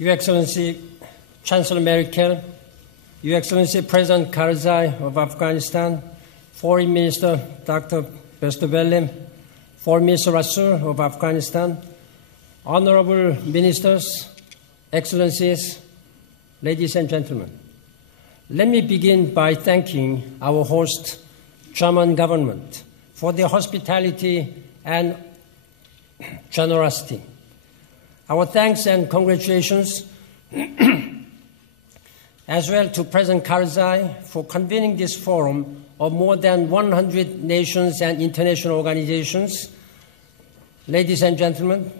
Your Excellency Chancellor Merkel, Your Excellency President Karzai of Afghanistan, Foreign Minister Dr. Westerwelle, Foreign Minister Rasool of Afghanistan, Honorable Ministers, Excellencies, ladies and gentlemen. Let me begin by thanking our host, German government, for their hospitality and generosity. Our thanks and congratulations as well to President Karzai for convening this forum of more than 100 nations and international organizations. Ladies and gentlemen,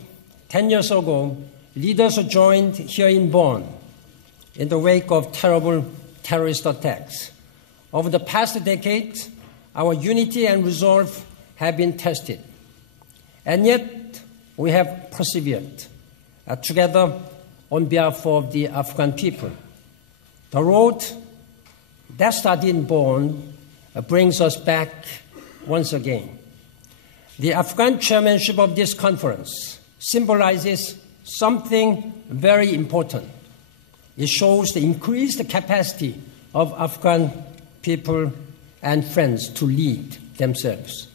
10 years ago, leaders joined here in Bonn in the wake of terrible terrorist attacks. Over the past decade, our unity and resolve have been tested. And yet, we have persevered together on behalf of the Afghan people. The road that started in Bonn brings us back once again. The Afghan chairmanship of this conference symbolizes something very important. It shows the increased capacity of Afghan people and friends to lead themselves.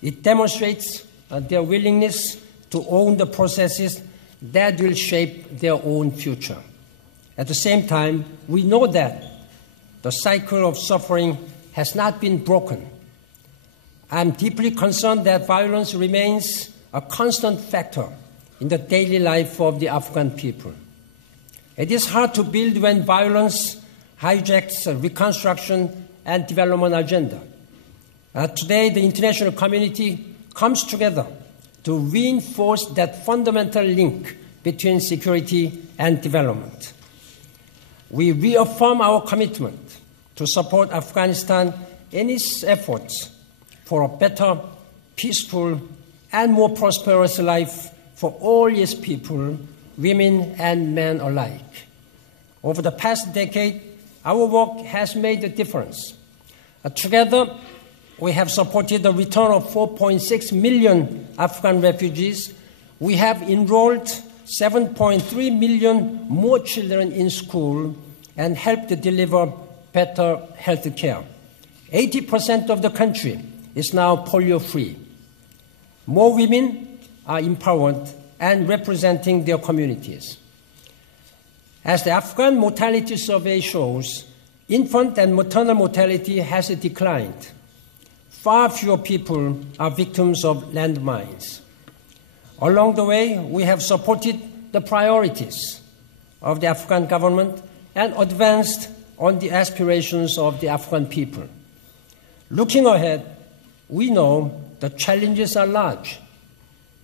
It demonstrates their willingness to own the processes that will shape their own future. At the same time, we know that the cycle of suffering has not been broken. I'm deeply concerned that violence remains a constant factor in the daily life of the Afghan people. It is hard to build when violence hijacks a reconstruction and development agenda. Today, the international community comes together to reinforce that fundamental link between security and development. We reaffirm our commitment to support Afghanistan in its efforts for a better, peaceful, and more prosperous life for all its people, women and men alike. Over the past decade, our work has made a difference. Together, we have supported the return of 4.6 million Afghan refugees. We have enrolled 7.3 million more children in school and helped deliver better health care. 80% of the country is now polio-free. More women are empowered and representing their communities. As the Afghan mortality survey shows, infant and maternal mortality has declined. Far fewer people are victims of landmines. Along the way, we have supported the priorities of the Afghan government and advanced on the aspirations of the Afghan people. Looking ahead, we know the challenges are large,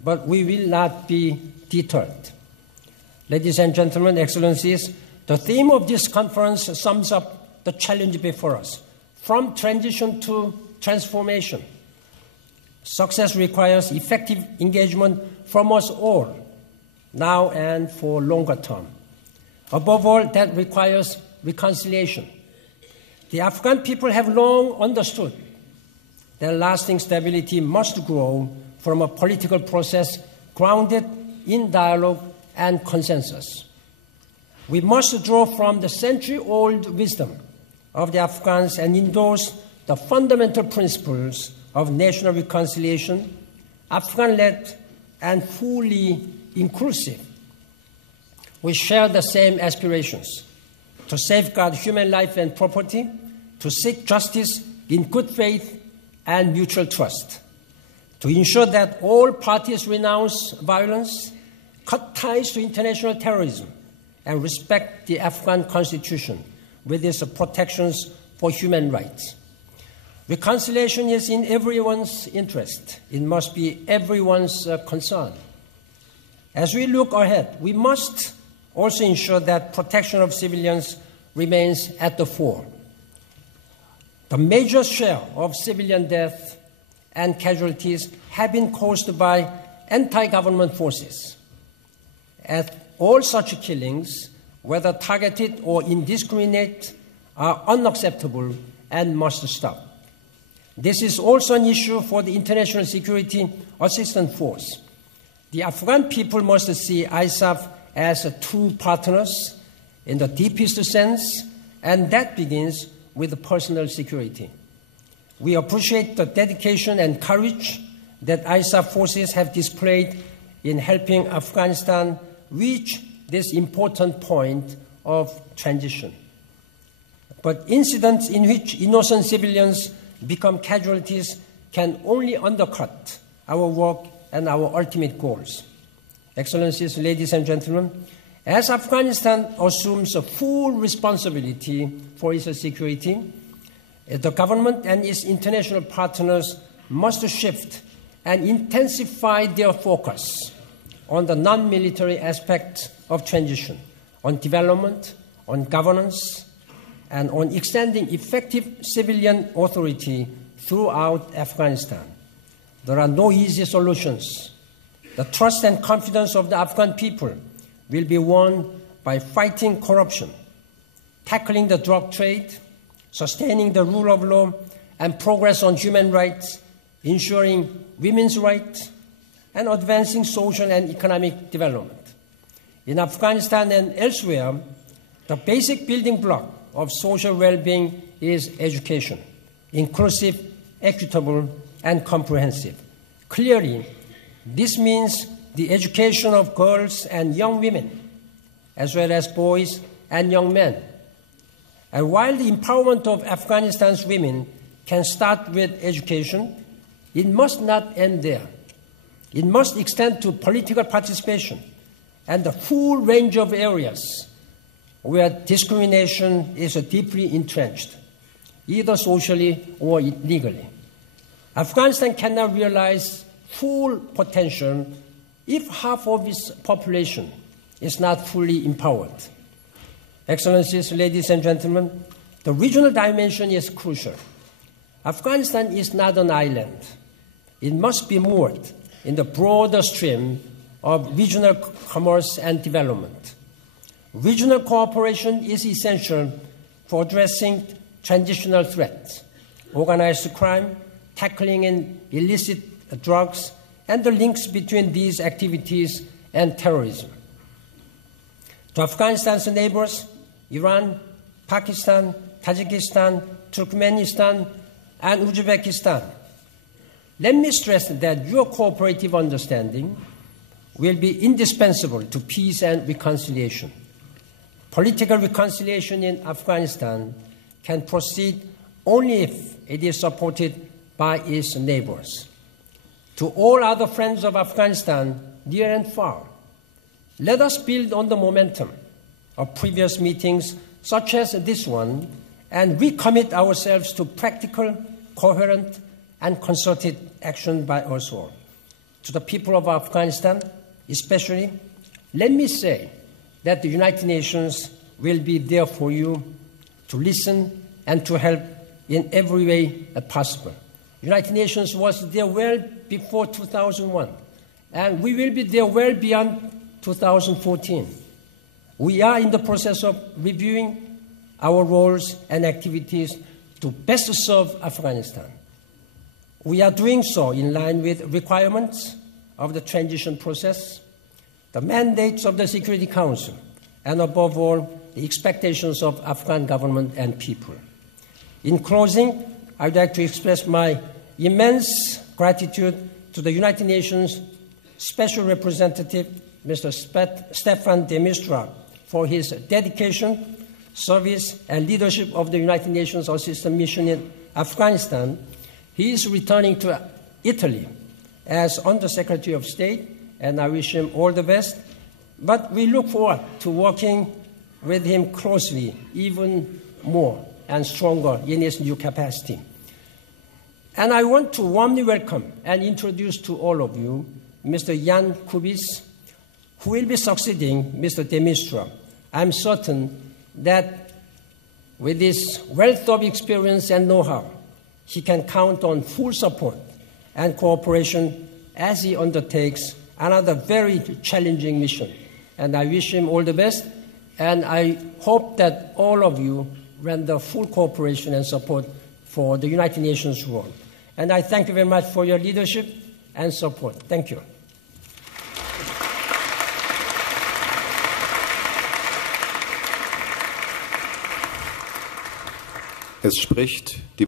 but we will not be deterred. Ladies and gentlemen, Excellencies, the theme of this conference sums up the challenge before us, from transition to transformation. Success requires effective engagement from us all, now and for longer term. Above all, that requires reconciliation. The Afghan people have long understood that lasting stability must grow from a political process grounded in dialogue and consensus. We must draw from the century-old wisdom of the Afghans and endorse the fundamental principles of national reconciliation, Afghan-led and fully inclusive. We share the same aspirations: to safeguard human life and property, to seek justice in good faith and mutual trust, to ensure that all parties renounce violence, cut ties to international terrorism, and respect the Afghan constitution with its protections for human rights. Reconciliation is in everyone's interest. It must be everyone's concern. As we look ahead, we must also ensure that protection of civilians remains at the fore. The major share of civilian deaths and casualties have been caused by anti-government forces. As all such killings, whether targeted or indiscriminate, are unacceptable and must stop. This is also an issue for the International Security Assistance Force. The Afghan people must see ISAF as true partners in the deepest sense, and that begins with personal security. We appreciate the dedication and courage that ISAF forces have displayed in helping Afghanistan reach this important point of transition. But incidents in which innocent civilians become casualties can only undercut our work and our ultimate goals. Excellencies, ladies and gentlemen, as Afghanistan assumes a full responsibility for its security, the government and its international partners must shift and intensify their focus on the non-military aspects of transition, on development, on governance, and on extending effective civilian authority throughout Afghanistan. There are no easy solutions. The trust and confidence of the Afghan people will be won by fighting corruption, tackling the drug trade, sustaining the rule of law, and progress on human rights, ensuring women's rights, and advancing social and economic development. In Afghanistan and elsewhere, the basic building block of social well-being is education, inclusive, equitable, and comprehensive. Clearly, this means the education of girls and young women, as well as boys and young men. And while the empowerment of Afghanistan's women can start with education, it must not end there. It must extend to political participation and the full range of areas where discrimination is deeply entrenched, either socially or legally. Afghanistan cannot realize full potential if half of its population is not fully empowered. Excellencies, ladies and gentlemen, the regional dimension is crucial. Afghanistan is not an island. It must be moored in the broader stream of regional commerce and development. Regional cooperation is essential for addressing transitional threats, organized crime, tackling illicit drugs, and the links between these activities and terrorism. To Afghanistan's neighbors, Iran, Pakistan, Tajikistan, Turkmenistan, and Uzbekistan, let me stress that your cooperative understanding will be indispensable to peace and reconciliation. Political reconciliation in Afghanistan can proceed only if it is supported by its neighbors. To all other friends of Afghanistan, near and far, let us build on the momentum of previous meetings such as this one and recommit ourselves to practical, coherent, and concerted action by us all. To the people of Afghanistan, especially, let me say that the United Nations will be there for you to listen and to help in every way possible. The United Nations was there well before 2001, and we will be there well beyond 2014. We are in the process of reviewing our roles and activities to best serve Afghanistan. We are doing so in line with requirements of the transition process, the mandates of the Security Council, and above all, the expectations of Afghan government and people. In closing, I would like to express my immense gratitude to the United Nations Special Representative, Mr. Staffan de Mistura, for his dedication, service, and leadership of the United Nations Assistance Mission in Afghanistan. He is returning to Italy as Under-Secretary of State, and I wish him all the best. But we look forward to working with him closely, even more and stronger in his new capacity. And I want to warmly welcome and introduce to all of you Mr. Jan Kubis, who will be succeeding Mr. de Mistura. I'm certain that with his wealth of experience and know-how, he can count on full support and cooperation as he undertakes another very challenging mission. And I wish him all the best, and I hope that all of you render full cooperation and support for the United Nations role. And I thank you very much for your leadership and support. Thank you. Es spricht die